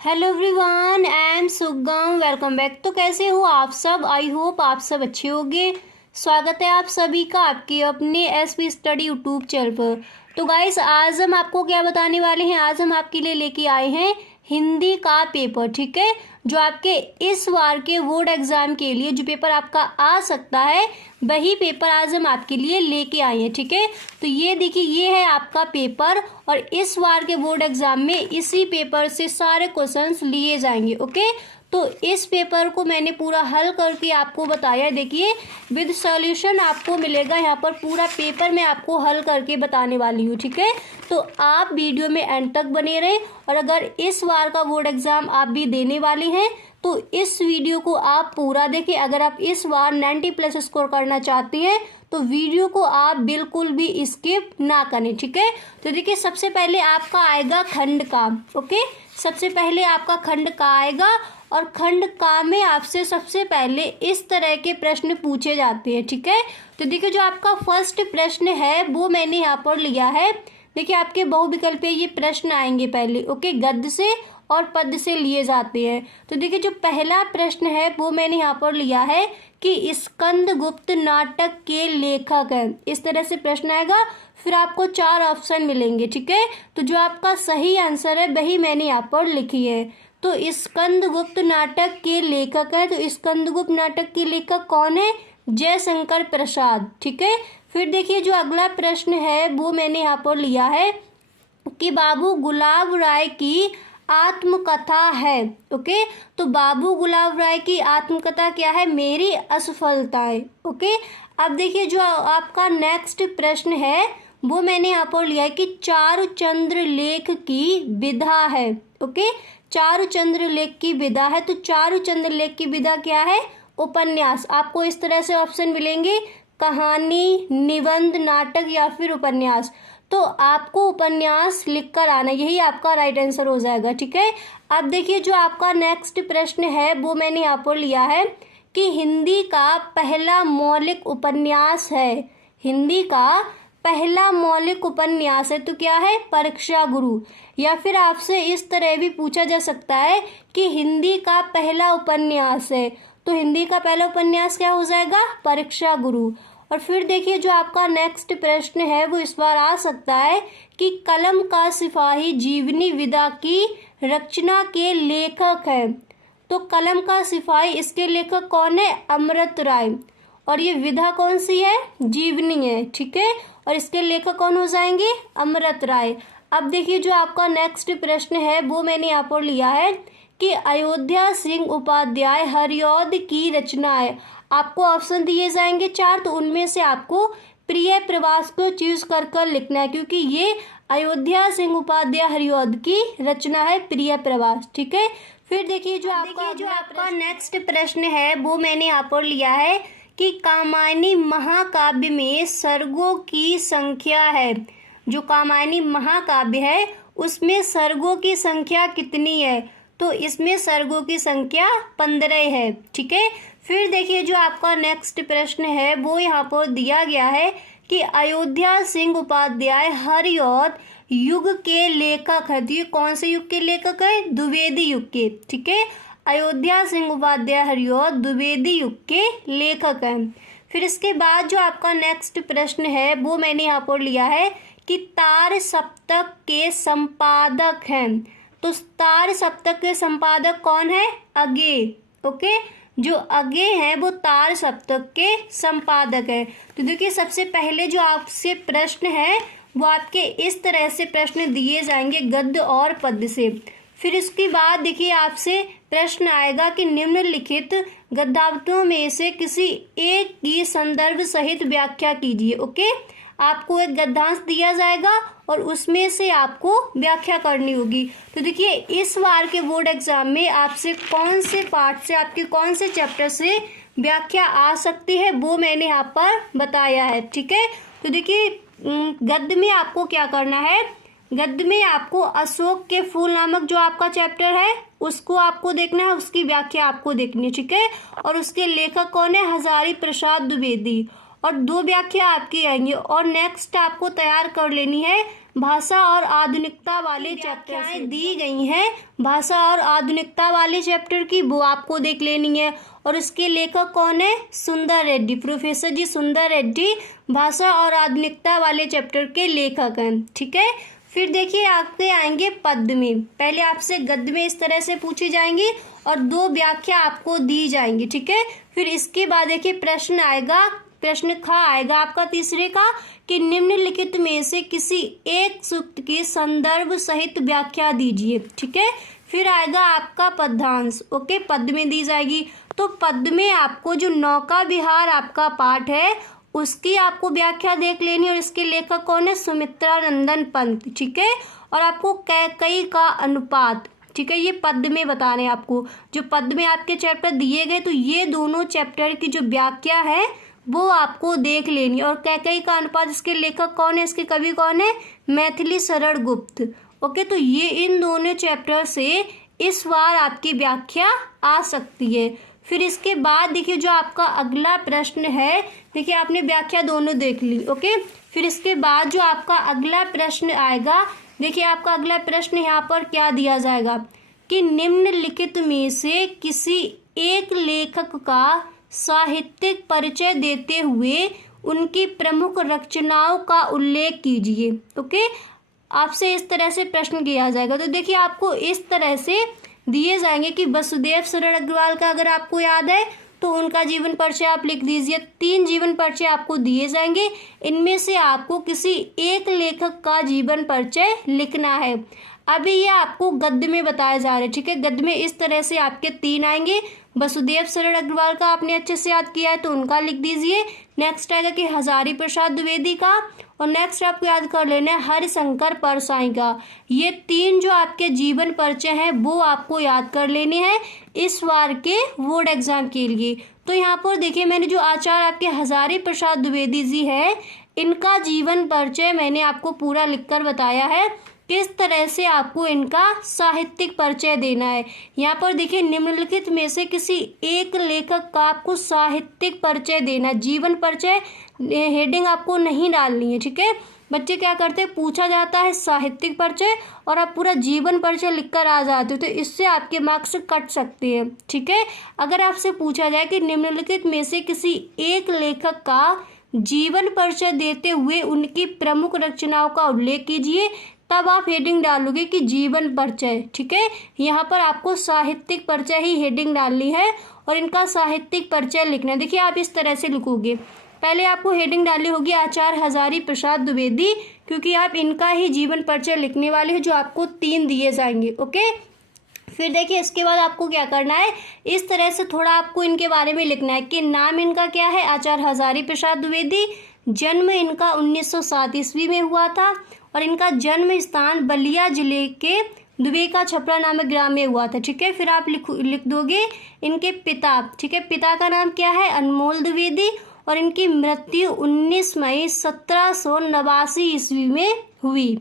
Hello everyone, I am सुगम। Welcome back. तो कैसे हो आप सब? आई होप आप सब अच्छे होंगे। स्वागत है आप सभी का आपके अपने एसपी स्टडी यूट्यूब चैनल पर। तो गाइस, आज हम आपको क्या बताने वाले हैं? आज हम आपके लिए लेके आए हैं हिंदी का पेपर। ठीक है, जो आपके इस बार के बोर्ड एग्जाम के लिए जो पेपर आपका आ सकता है, वही पेपर आज हम आपके लिए लेके आए हैं। ठीक है, तो ये देखिए, ये है आपका पेपर और इस बार के बोर्ड एग्जाम में इसी पेपर से सारे क्वेश्चंस लिए जाएंगे। ओके, तो इस पेपर को मैंने पूरा हल करके आपको बताया। देखिए, विद सॉल्यूशन आपको मिलेगा यहाँ पर। पूरा पेपर मैं आपको हल करके बताने वाली हूँ। ठीक है, तो आप वीडियो में एंड तक बने रहें। और अगर इस बार का बोर्ड एग्जाम आप भी देने वाले हैं तो इस वीडियो को आप पूरा देखें। अगर आप इस बार 90+ स्कोर करना चाहती हैं तो वीडियो को आप बिल्कुल भी स्किप ना करें। ठीक है, तो देखिए, सबसे पहले आपका आएगा खंड का। ओके, सबसे पहले आपका खंड का आएगा और खंड का में आपसे सबसे पहले इस तरह के प्रश्न पूछे जाते हैं। ठीक है, तो देखिए, जो आपका फर्स्ट प्रश्न है वो मैंने यहाँ पर लिया है। देखिए, आपके बहुविकल्पीय ये प्रश्न आएंगे पहले। ओके, गद्य से और पद्य से लिए जाते हैं। तो देखिए, जो पहला प्रश्न है वो मैंने यहाँ पर लिया है कि स्कंदगुप्त नाटक के लेखक हैं। इस तरह से प्रश्न आएगा। फिर आपको 4 ऑप्शन मिलेंगे। ठीक है, तो जो आपका सही आंसर है वही मैंने यहाँ पर लिखी है। तो स्कंदगुप्त नाटक के लेखक है, तो स्कंदगुप्त नाटक के लेखक कौन है? जयशंकर प्रसाद। ठीक है, फिर देखिए, जो अगला प्रश्न है वो मैंने यहाँ पर लिया है कि बाबू गुलाब राय की आत्मकथा है। ओके, तो बाबू गुलाब राय की आत्मकथा क्या है? मेरी असफलताएं। ओके, अब देखिए, जो आपका नेक्स्ट प्रश्न है वो मैंने यहाँ पर लिया है कि चारुचंद्र लेख की विधा है। ओके, चारुचंद्र लेख की विधा है, तो चारुचंद्र लेख की विधा क्या है? उपन्यास। आपको इस तरह से ऑप्शन मिलेंगे, कहानी, निबंध, नाटक या फिर उपन्यास। तो आपको उपन्यास लिखकर आना, यही आपका राइट आंसर हो जाएगा। ठीक है, अब देखिए, जो आपका नेक्स्ट प्रश्न है वो मैंने यहाँ पर लिया है कि हिंदी का पहला मौलिक उपन्यास है। हिंदी का पहला मौलिक उपन्यास है, तो क्या है? परीक्षा गुरु। या फिर आपसे इस तरह भी पूछा जा सकता है कि हिंदी का पहला उपन्यास है, तो हिंदी का पहला उपन्यास क्या हो जाएगा? परीक्षा गुरु। और फिर देखिए, जो आपका नेक्स्ट प्रश्न है वो इस बार आ सकता है कि कलम का सिपाही जीवनी विधा की रचना के लेखक है। तो कलम का सिपाही, इसके लेखक कौन है? अमृत राय। और ये विधा कौन सी है? जीवनी है। ठीक है, और इसके लेखक कौन हो जाएंगे? अमृत राय। अब देखिए, जो आपका नेक्स्ट प्रश्न है वो मैंने यहाँ पर लिया है कि अयोध्या सिंह उपाध्याय हरिऔध की रचना है। आपको ऑप्शन दिए जाएंगे 4, तो उनमें से आपको प्रिय प्रवास को चूज कर लिखना है, क्योंकि ये अयोध्या सिंह उपाध्याय हरिऔध की रचना है, प्रिय प्रवास। ठीक है, फिर देखिए, जो आपका नेक्स्ट प्रश्न है वो मैंने यहाँ पर लिया है कि कामायनी महाकाव्य में सर्गों की संख्या है। जो कामायनी महाकाव्य है उसमें सर्गों की संख्या कितनी है? तो इसमें सर्गों की संख्या 15 है। ठीक है, फिर देखिए, जो आपका नेक्स्ट प्रश्न है वो यहाँ पर दिया गया है कि अयोध्या सिंह उपाध्याय हरिऔध युग के लेखक है। तो ये कौन से युग के लेखक है? द्विवेदी युग के। ठीक है, अयोध्या सिंह उपाध्याय हरिऔध द्विवेदी युग के लेखक हैं। फिर इसके बाद जो आपका नेक्स्ट प्रश्न है वो मैंने यहाँ पर लिया है कि तार सप्तक के संपादक हैं। तो तार सप्तक के संपादक कौन है? अगे। ओके, जो अगे हैं वो तार सप्तक के संपादक है। तो देखिए, सबसे पहले जो आपसे प्रश्न है वो आपके इस तरह से प्रश्न दिए जाएंगे, गद्य और पद्य से। फिर इसके बाद देखिए, आपसे प्रश्न आएगा कि निम्नलिखित गद्यावलियों में से किसी एक की संदर्भ सहित व्याख्या कीजिए। ओके, आपको एक गद्यांश दिया जाएगा और उसमें से आपको व्याख्या करनी होगी। तो देखिए, इस बार के बोर्ड एग्जाम में आपसे कौन से पार्ट से, आपके कौन से चैप्टर से व्याख्या आ सकती है वो मैंने यहाँ पर बताया है। ठीक है, तो देखिए, गद्य में आपको क्या करना है? गद्य में आपको अशोक के फूल नामक जो आपका चैप्टर है उसको आपको देखना है, उसकी व्याख्या आपको देखनी है। ठीक है, और उसके लेखक कौन है? हजारी प्रसाद द्विवेदी। और 2 व्याख्या आपकी आएंगी। और नेक्स्ट आपको तैयार कर लेनी है भाषा और आधुनिकता वाले चैप्टर से दी गई हैं। भाषा और आधुनिकता वाले चैप्टर की वो आपको देख लेनी है। और इसके लेखक कौन है? सुंदर रेड्डी, प्रोफेसर जी सुंदर रेड्डी भाषा और आधुनिकता वाले चैप्टर के लेखक हैं। ठीक है, फिर देखिए आपके आएंगे पद्य में। पहले आपसे गद्य में इस तरह से पूछी जाएंगी और 2 व्याख्या आपको दी जाएंगी। ठीक है, फिर इसके बाद देखिए प्रश्न आएगा, प्रश्न ख आएगा आपका तीसरे का कि निम्नलिखित में से किसी एक सूक्त की संदर्भ सहित व्याख्या दीजिए। ठीक है, फिर आएगा आपका पद्यांश। ओके, पद्य में दी जाएगी। तो पद्य में आपको जो नौका विहार आपका पाठ है उसकी आपको व्याख्या देख लेनी। और इसके लेखक कौन है? सुमित्रा नंदन पंत। ठीक है, और आपको कैकई का अनुपात, ठीक है, ये पद्य में बता रहे हैं आपको। जो पद्य में आपके चैप्टर दिए गए तो ये दोनों चैप्टर की जो व्याख्या है वो आपको देख लेनी। और कैकई का अनुपात, इसके लेखक कौन है, इसके कवि कौन है? मैथिली शरण गुप्त। ओके, तो ये इन दोनों चैप्टर से इस बार आपकी व्याख्या आ सकती है। फिर इसके बाद देखिए जो आपका अगला प्रश्न है, देखिए आपने व्याख्या दोनों देख ली। ओके, फिर इसके बाद जो आपका अगला प्रश्न आएगा, देखिए आपका अगला प्रश्न यहाँ पर क्या दिया जाएगा कि निम्नलिखित में से किसी एक लेखक का साहित्यिक परिचय देते हुए उनकी प्रमुख रचनाओं का उल्लेख कीजिए। ओके, आपसे इस तरह से प्रश्न किया जाएगा। तो देखिए आपको इस तरह से दिए जाएंगे कि वसुदेव शरण अग्रवाल का अगर आपको याद है तो उनका जीवन परिचय आप लिख दीजिए। 3 जीवन परिचय आपको दिए जाएंगे, इनमें से आपको किसी एक लेखक का जीवन परिचय लिखना है। अभी ये आपको गद्य में बताया जा रहा है। ठीक है, गद्य में इस तरह से आपके 3 आएंगे। वसुदेव शरण अग्रवाल का आपने अच्छे से याद किया है तो उनका लिख दीजिए। नेक्स्ट आएगा कि हजारी प्रसाद द्विवेदी का, और नेक्स्ट आपको याद कर लेना है हरिशंकर परसाई का। ये 3 जो आपके जीवन परिचय हैं वो आपको याद कर लेने हैं इस बार के बोर्ड एग्जाम के लिए। तो यहाँ पर देखिए मैंने जो आचार्य आपके हजारी प्रसाद द्विवेदी जी है इनका जीवन परिचय मैंने आपको पूरा लिखकर बताया है किस तरह से आपको इनका साहित्यिक परिचय देना है। यहाँ पर देखिए निम्नलिखित में से किसी एक लेखक का आपको साहित्यिक परिचय देना है। जीवन परिचय हेडिंग आपको नहीं डालनी है। ठीक है, बच्चे क्या करते हैं, पूछा जाता है साहित्यिक परिचय और आप पूरा जीवन परिचय लिखकर आ जाते हो तो इससे आपके मार्क्स कट सकते हैं। ठीक है, अगर आपसे पूछा जाए कि निम्नलिखित में से किसी एक लेखक का जीवन परिचय देते हुए उनकी प्रमुख रचनाओं का उल्लेख कीजिए, तब आप हेडिंग डालोगे कि जीवन परिचय। ठीक है, यहाँ पर आपको साहित्यिक परिचय ही हेडिंग डालनी है और इनका साहित्यिक परिचय लिखना है। देखिए आप इस तरह से लिखोगे, पहले आपको हेडिंग डालनी होगी आचार्य हजारी प्रसाद द्विवेदी, क्योंकि आप इनका ही जीवन परिचय लिखने वाले हो जो आपको 3 दिए जाएंगे। ओके, फिर देखिए इसके बाद आपको क्या करना है, इस तरह से थोड़ा आपको इनके बारे में लिखना है कि नाम इनका क्या है, आचार्य हजारी प्रसाद द्विवेदी, जन्म इनका 1907 ईस्वी में हुआ था और इनका जन्म स्थान बलिया जिले के दुबेका छपरा नामक ग्राम में हुआ था। ठीक है, फिर आप लिख दोगे इनके पिता। ठीक है, पिता का नाम क्या है, अनमोल द्विवेदी, और इनकी मृत्यु 19 मई 1789 ईस्वी में हुई।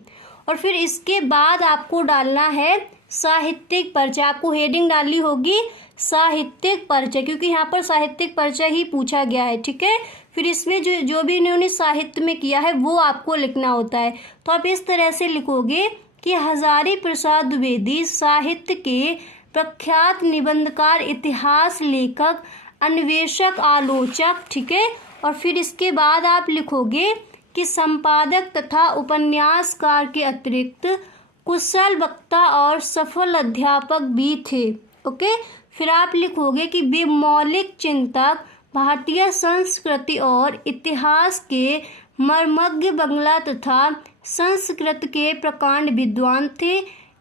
और फिर इसके बाद आपको डालना है साहित्यिक परिचय, आपको हेडिंग डालनी होगी साहित्यिक परिचय, क्योंकि यहाँ पर साहित्यिक परिचय ही पूछा गया है। ठीक है, फिर इसमें जो भी इन्होंने साहित्य में किया है वो आपको लिखना होता है। तो आप इस तरह से लिखोगे कि हजारी प्रसाद द्विवेदी साहित्य के प्रख्यात निबंधकार, इतिहास लेखक, अन्वेषक, आलोचक। ठीक है, और फिर इसके बाद आप लिखोगे कि संपादक तथा उपन्यासकार के अतिरिक्त कुशल वक्ता और सफल अध्यापक भी थे। ओके, फिर आप लिखोगे कि वे मौलिक चिंतक, भारतीय संस्कृति और इतिहास के मर्मज्ञ, बंगला तथा संस्कृत के प्रकांड विद्वान थे।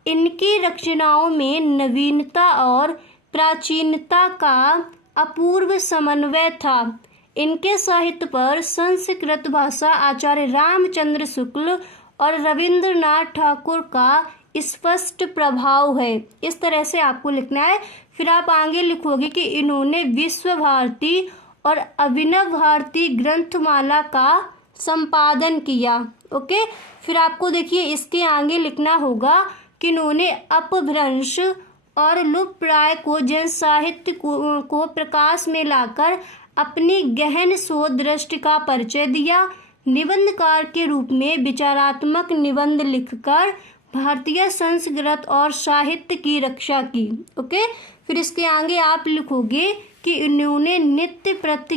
इनकी रचनाओं में नवीनता और प्राचीनता का अपूर्व समन्वय था। इनके साहित्य पर संस्कृत भाषा आचार्य रामचंद्र शुक्ल और रविंद्रनाथ ठाकुर का स्पष्ट प्रभाव है। इस तरह से आपको लिखना है। फिर आप आगे लिखोगे कि इन्होंने विश्व भारती और अभिनव भारती ग्रंथमाला का संपादन किया। ओके, फिर आपको देखिए इसके आगे लिखना होगा कि इन्होंने अपभ्रंश और लुप्तप्राय को जन साहित्य को प्रकाश में लाकर अपनी गहन शोध दृष्टि का परिचय दिया। निबंधकार के रूप में विचारात्मक निबंध लिखकर भारतीय संस्कृत और साहित्य की रक्षा की। ओके, फिर इसके आगे आप लिखोगे कि इन्होंने नित्य प्रति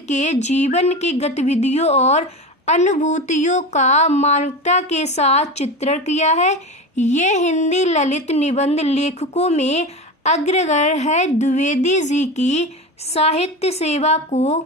के जीवन की गतिविधियों और अनुभूतियों का मानवता के साथ चित्रण किया है। ये हिंदी ललित निबंध लेखकों में अग्रगण्य है। द्विवेदी जी की साहित्य सेवा को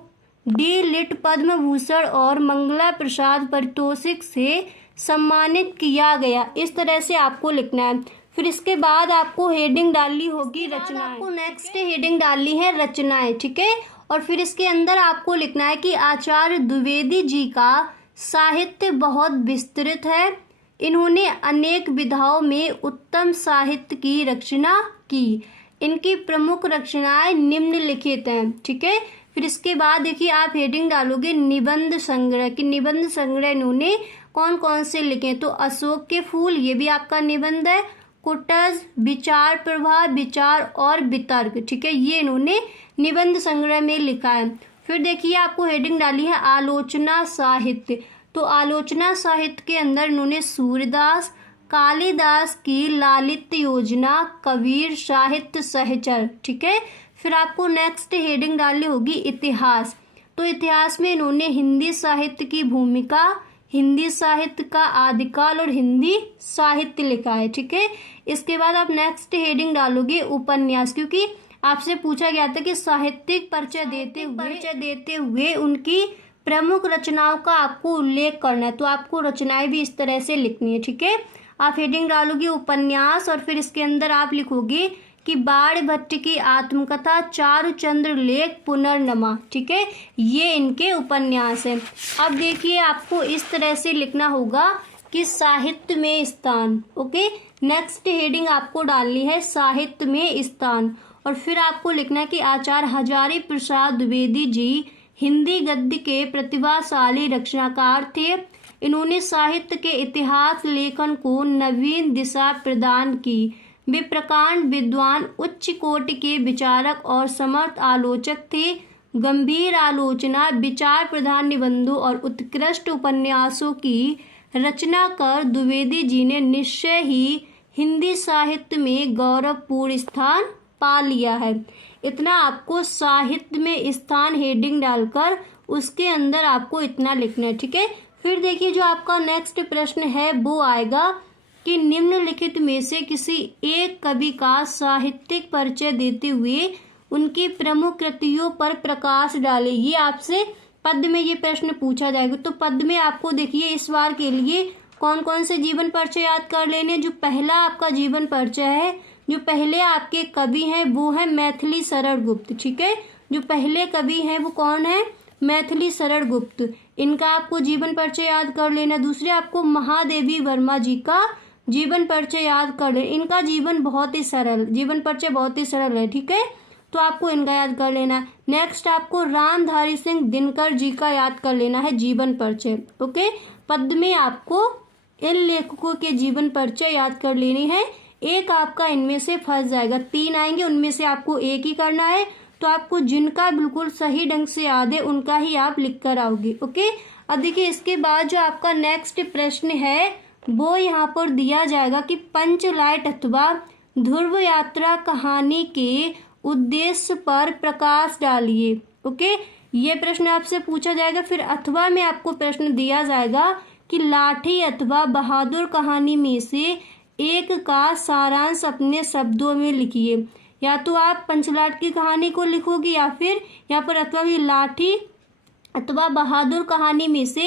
डी लिट पद्म भूषण और मंगला प्रसाद पारितोषिक से सम्मानित किया गया। इस तरह से आपको लिखना है। फिर इसके बाद आपको हेडिंग डालनी होगी रचनाएं। आपको नेक्स्ट हेडिंग डालनी है रचनाएं, ठीक है। और फिर इसके अंदर आपको लिखना है कि आचार्य द्विवेदी जी का साहित्य बहुत विस्तृत है। इन्होंने अनेक विधाओं में उत्तम साहित्य की रचना की। इनकी प्रमुख रचनाएं निम्नलिखित हैं, ठीक है। फिर इसके बाद देखिए आप हेडिंग डालोगे निबंध संग्रह कि निबंध संग्रह इन्होंने कौन कौन से लिखे। तो अशोक के फूल, ये भी आपका निबंध है। कुटज, विचार प्रवाह, विचार और वितर्क, ठीक है, ये इन्होंने निबंध संग्रह में लिखा है। फिर देखिए आपको हेडिंग डाली है आलोचना साहित्य। तो आलोचना साहित्य के अंदर इन्होंने सूरदास, कालिदास की लालित्य योजना, कबीर साहित्य सहचर, ठीक है। फिर आपको नेक्स्ट हेडिंग डालनी होगी इतिहास। तो इतिहास में इन्होंने हिंदी साहित्य की भूमिका, हिंदी साहित्य का आदिकाल और हिंदी साहित्य लिखा है, ठीक है। इसके बाद आप नेक्स्ट हेडिंग डालोगे उपन्यास, क्योंकि आपसे पूछा गया था कि साहित्यिक परिचय देते हुए उनकी प्रमुख रचनाओं का आपको उल्लेख करना है। तो आपको रचनाएं भी इस तरह से लिखनी है, ठीक है। आप हेडिंग डालोगे उपन्यास और फिर इसके अंदर आप लिखोगे कि बाण भट्ट की आत्मकथा, चारुचंद्र लेख, पुनर्नमा, ठीक है, ये इनके उपन्यास हैं। अब देखिए आपको इस तरह से लिखना होगा कि साहित्य में स्थान। ओके, नेक्स्ट हेडिंग आपको डालनी है साहित्य में स्थान। और फिर आपको लिखना है कि आचार्य हजारी प्रसाद द्विवेदी जी हिंदी गद्य के प्रतिभाशाली रचनाकार थे। इन्होंने साहित्य के इतिहास लेखन को नवीन दिशा प्रदान की। वे प्रकांड विद्वान, उच्च कोटि के विचारक और समर्थ आलोचक थे। गंभीर आलोचना, विचार प्रधान निबंधों और उत्कृष्ट उपन्यासों की रचना कर द्विवेदी जी ने निश्चय ही हिंदी साहित्य में गौरवपूर्ण स्थान पा लिया है। इतना आपको साहित्य में स्थान हेडिंग डालकर उसके अंदर आपको इतना लिखना है, ठीक है। फिर देखिए जो आपका नेक्स्ट प्रश्न है वो आएगा कि निम्नलिखित में से किसी एक कवि का साहित्यिक परिचय देते हुए उनकी प्रमुख कृतियों पर प्रकाश डाले। ये आपसे पद्य में ये प्रश्न पूछा जाएगा। तो पद्य में आपको देखिए इस बार के लिए कौन कौन से जीवन परिचय याद कर लेने। जो पहला आपका जीवन परिचय है, जो पहले आपके कवि हैं वो है मैथिली शरण गुप्त, ठीक है। जो पहले कवि हैं वो कौन है, मैथिली शरण गुप्त, इनका आपको जीवन परिचय याद कर लेना। दूसरे आपको महादेवी वर्मा जी का जीवन परिचय याद कर लेना। इनका जीवन परिचय बहुत ही सरल है, ठीक है, तो आपको इनका याद कर लेना। नेक्स्ट आपको रामधारी सिंह दिनकर जी का याद कर लेना है जीवन परिचय। ओके, पद्य में आपको इन लेखकों के जीवन परिचय याद कर लेनी है। एक आपका इनमें से फंस जाएगा, 3 आएंगे, उनमें से आपको एक ही करना है। तो आपको जिनका बिल्कुल सही ढंग से याद है उनका ही आप लिख कर आओगे। ओके, अब देखिए इसके बाद जो आपका नेक्स्ट प्रश्न है वो यहाँ पर दिया जाएगा कि पंचलाइट अथवा ध्रुव यात्रा कहानी के उद्देश्य पर प्रकाश डालिए। ओके, ये प्रश्न आपसे पूछा जाएगा। फिर अथवा में आपको प्रश्न दिया जाएगा कि लाठी अथवा बहादुर कहानी में से एक का सारांश अपने शब्दों में लिखिए। या तो आप पंचलाट की कहानी को लिखोगे या फिर यहाँ पर अथवा में लाठी अथवा बहादुर कहानी में से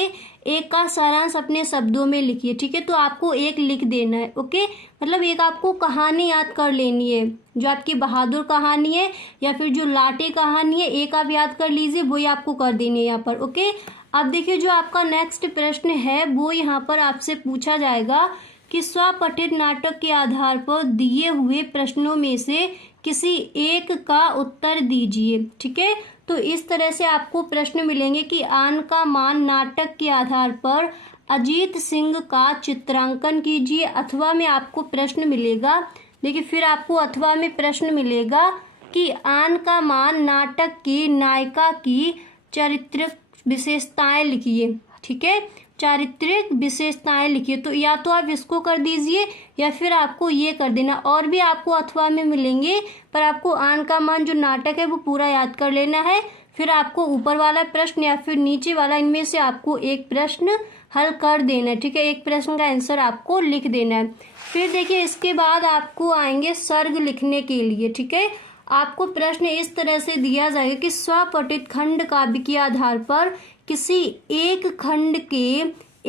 एक का सारांश अपने शब्दों में लिखिए, ठीक है। तो आपको एक लिख देना है। ओके, मतलब एक आपको कहानी याद कर लेनी है, जो आपकी बहादुर कहानी है या फिर जो लाठी कहानी है, एक आप याद कर लीजिए, वही आपको कर देनी है यहाँ पर। ओके, अब देखिए जो आपका नेक्स्ट प्रश्न है वो यहाँ पर आपसे पूछा जाएगा कि स्वपठित नाटक के आधार पर दिए हुए प्रश्नों में से किसी एक का उत्तर दीजिए, ठीक है। तो इस तरह से आपको प्रश्न मिलेंगे कि आन का मान नाटक के आधार पर अजीत सिंह का चित्रांकन कीजिए। अथवा में आपको प्रश्न मिलेगा, देखिए फिर आपको अथवा में प्रश्न मिलेगा कि आन का मान नाटक की नायिका की चारित्रिक विशेषताएं लिखिए। ठीक है, चारित्रिक विशेषताएं लिखिए। तो या तो आप इसको कर दीजिए या फिर आपको ये कर देना। और भी आपको अथवा में मिलेंगे, पर आपको आन का मान जो नाटक है वो पूरा याद कर लेना है। फिर आपको ऊपर वाला प्रश्न या फिर नीचे वाला, इनमें से आपको एक प्रश्न हल कर देना है। ठीक है, एक प्रश्न का आंसर आपको लिख देना है। फिर देखिए इसके बाद आपको आएंगे सर्ग लिखने के लिए। ठीक है, आपको प्रश्न इस तरह से दिया जाएगा कि स्वपठित खंड काव्य के आधार पर किसी एक खंड के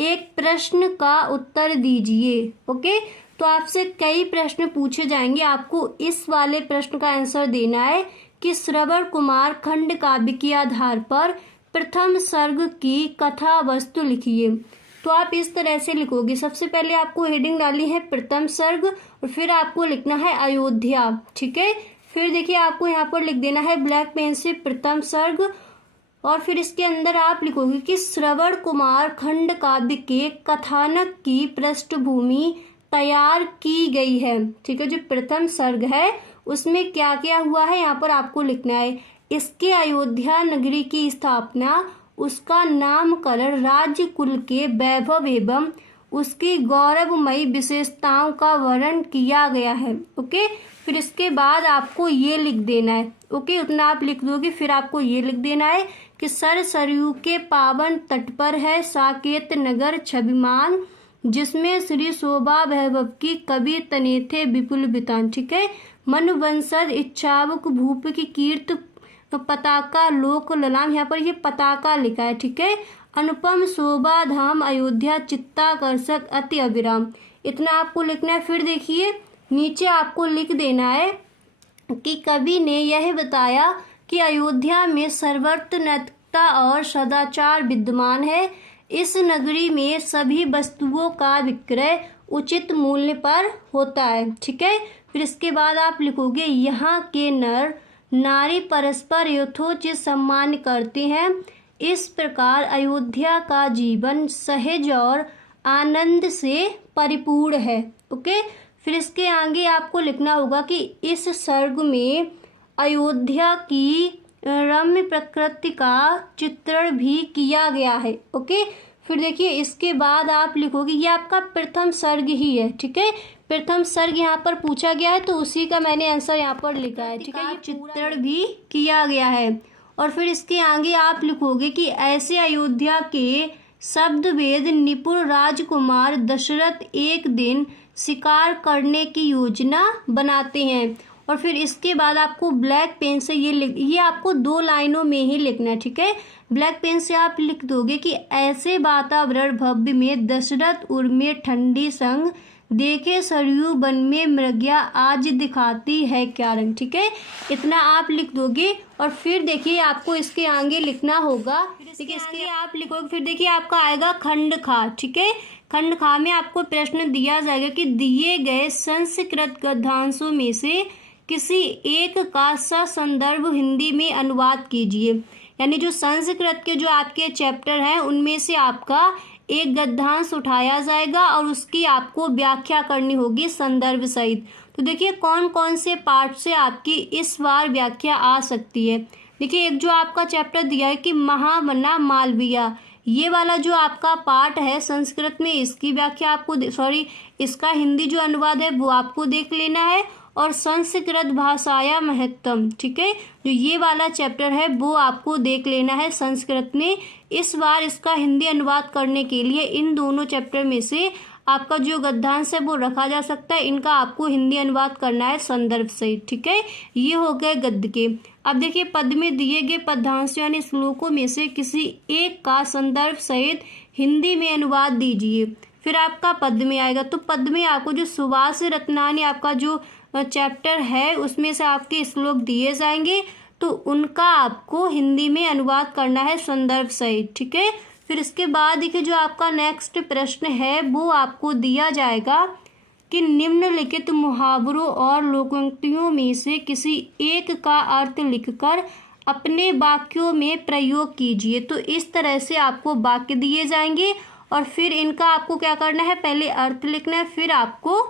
एक प्रश्न का उत्तर दीजिए। ओके, तो आपसे कई प्रश्न पूछे जाएंगे, आपको इस वाले प्रश्न का आंसर देना है कि श्रवण कुमार खंड काव्य के आधार पर प्रथम सर्ग की कथा वस्तु लिखिए। तो आप इस तरह से लिखोगे। सबसे पहले आपको हेडिंग डालनी है प्रथम सर्ग और फिर आपको लिखना है अयोध्या। ठीक है, फिर देखिए आपको यहाँ पर लिख देना है ब्लैक पेन से प्रथम सर्ग और फिर इसके अंदर आप लिखोगे कि श्रवण कुमार खंड काव्य के कथानक की पृष्ठभूमि तैयार की गई है। ठीक है, जो प्रथम सर्ग है उसमें क्या क्या हुआ है यहाँ पर आपको लिखना है। इसके अयोध्या नगरी की स्थापना, उसका नामकरण, राज्य कुल के वैभव एवं उसकी गौरवमयी विशेषताओं का वर्णन किया गया है। ओके, फिर इसके बाद आपको ये लिख देना है। ओके, उतना आप लिख दोगे। फिर आपको ये लिख देना है कि सरयू के पावन तट पर है साकेत नगर छविमान, जिसमें श्री शोभा वैभव की कवि तने थे विपुल बितान। ठीक है, मनुवंशज इच्छावक भूप की कीर्त पताका लोक ललाम, यहाँ पर ये पताका लिखा है। ठीक है, अनुपम शोभा धाम अयोध्या चित्ताकर्षक अति अविराम, इतना आपको लिखना है। फिर देखिए नीचे आपको लिख देना है कि कवि ने यह बताया कि अयोध्या में सर्वत्र नैतिकता और सदाचार विद्यमान है। इस नगरी में सभी वस्तुओं का विक्रय उचित मूल्य पर होता है। ठीक है, फिर इसके बाद आप लिखोगे यहाँ के नर नारी परस्पर यथोचित सम्मान करते हैं। इस प्रकार अयोध्या का जीवन सहज और आनंद से परिपूर्ण है। ओके, फिर इसके आगे आपको लिखना होगा कि इस सर्ग में अयोध्या की रम्य प्रकृति का चित्रण भी किया गया है। ओके, फिर देखिए इसके बाद आप लिखोगे, ये आपका प्रथम सर्ग ही है। ठीक है, प्रथम सर्ग यहाँ पर पूछा गया है तो उसी का मैंने आंसर यहाँ पर लिखा है। ठीक है, ये चित्रण भी किया गया है। और फिर इसके आगे आप लिखोगे कि ऐसे अयोध्या के शब्द वेद निपुण राजकुमार दशरथ एक दिन शिकार करने की योजना बनाते हैं। और फिर इसके बाद आपको ब्लैक पेन से ये आपको 2 लाइनों में ही लिखना है। ठीक है, ब्लैक पेन से आप लिख दोगे कि ऐसे वातावरण भव्य में दशरथ उर्मे ठंडी संग देखे सरयू वन में मृग्या आज दिखाती है क्या रंग। ठीक है, इतना आप लिख दोगे। और फिर देखिए आपको इसके आगे लिखना होगा। ठीक है, इसके आप लिखोगे। फिर देखिए आपका आएगा खंड खा। ठीक है, खंड खा में आपको प्रश्न दिया जाएगा कि दिए गए संस्कृत गद्यांशों में से किसी एक का ससंदर्भ हिंदी में अनुवाद कीजिए। यानी जो संस्कृत के जो आपके चैप्टर हैं उनमें से आपका एक गद्यांश उठाया जाएगा और उसकी आपको व्याख्या करनी होगी संदर्भ सहित। तो देखिए कौन कौन से पार्ट से आपकी इस बार व्याख्या आ सकती है। देखिए एक जो आपका चैप्टर दिया है कि महामना मालविया, ये वाला जो आपका पार्ट है संस्कृत में, इसकी व्याख्या आपको इसका हिंदी जो अनुवाद है वो आपको देख लेना है। और संस्कृत भाषाया महत्तम, ठीक है, जो ये वाला चैप्टर है वो आपको देख लेना है संस्कृत में। इस बार इसका हिंदी अनुवाद करने के लिए इन दोनों चैप्टर में से आपका जो गद्यांश है वो रखा जा सकता है। इनका आपको हिंदी अनुवाद करना है संदर्भ सहित। ठीक है, ये हो गए गद्य के। अब देखिए पद में दिए गए पद्यांश यानी श्लोकों में से किसी एक का संदर्भ सहित हिंदी में अनुवाद दीजिए। फिर आपका पद में आएगा। तो पद में आपको जो सुभाष रत्नानी आपका जो चैप्टर है उसमें से आपके श्लोक दिए जाएंगे, तो उनका आपको हिंदी में अनुवाद करना है संदर्भ सहित। ठीक है, फिर इसके बाद देखिए जो आपका नेक्स्ट प्रश्न है वो आपको दिया जाएगा कि निम्नलिखित मुहावरों और लोकोक्तियों में से किसी एक का अर्थ लिखकर अपने वाक्यों में प्रयोग कीजिए। तो इस तरह से आपको वाक्य दिए जाएंगे और फिर इनका आपको क्या करना है, पहले अर्थ लिखना है, फिर आपको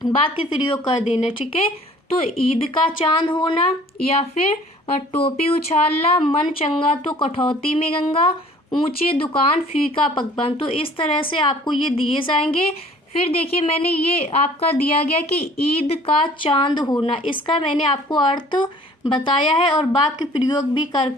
वाक्य प्रयोग कर देना। ठीक है, तो ईद का चांद होना, या फिर टोपी उछालना, मन चंगा तो कठौती में गंगा, ऊंची दुकान फीका पकवान। तो इस तरह से आपको ये दिए जाएंगे। फिर देखिए मैंने ये आपका दिया गया कि ईद का चांद होना, इसका मैंने आपको अर्थ बताया है और वाक्य प्रयोग भी कर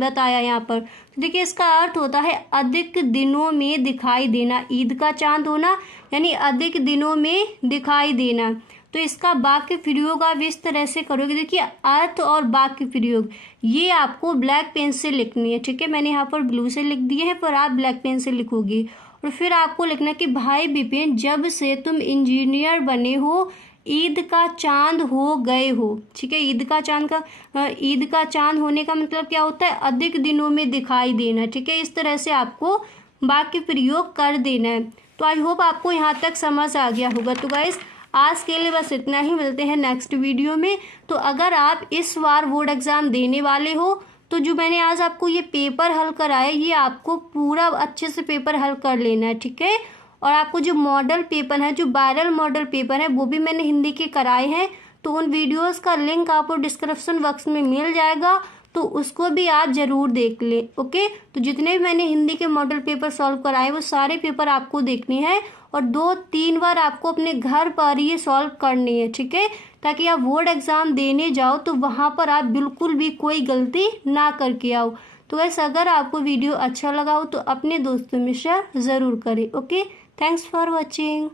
बताया यहाँ पर। तो देखिए इसका अर्थ होता है अधिक दिनों में दिखाई देना। ईद का चांद होना यानी अधिक दिनों में दिखाई देना। तो इसका वाक्य प्रयोग आप इस तरह से करोगे। देखिए अर्थ और वाक्य प्रयोग ये आपको ब्लैक पेन से लिखनी है, ठीक है। मैंने यहाँ पर ब्लू से लिख दिए हैं, पर आप ब्लैक पेन से लिखोगे। और फिर आपको लिखना है कि भाई विपिन, जब से तुम इंजीनियर बने हो ईद का चांद हो गए हो, ठीक है। ईद का चांद होने का मतलब क्या होता है? अधिक दिनों में दिखाई देना, ठीक है। इस तरह से आपको वाक्य प्रयोग कर देना है। तो आई होप आपको यहाँ तक समझ आ गया होगा। तो गाइस आज के लिए बस इतना ही, मिलते हैं नेक्स्ट वीडियो में। तो अगर आप इस बार बोर्ड एग्ज़ाम देने वाले हो तो जो मैंने आज आपको ये पेपर हल कराया, ये आपको पूरा अच्छे से पेपर हल कर लेना है, ठीक है। और आपको जो मॉडल पेपर है, जो वायरल मॉडल पेपर है, वो भी मैंने हिंदी के कराए हैं। तो उन वीडियोस का लिंक आपको डिस्क्रिप्शन बॉक्स में मिल जाएगा, तो उसको भी आप ज़रूर देख लें, ओके। तो जितने भी मैंने हिंदी के मॉडल पेपर सॉल्व कराए वो सारे पेपर आपको देखने हैं और 2-3 बार आपको अपने घर पर ये सॉल्व करनी है, ठीक है, ताकि आप बोर्ड एग्ज़ाम देने जाओ तो वहाँ पर आप बिल्कुल भी कोई गलती ना करके आओ। तो वैसे अगर आपको वीडियो अच्छा लगा हो तो अपने दोस्तों में शेयर ज़रूर करें, ओके। Thanks for watching.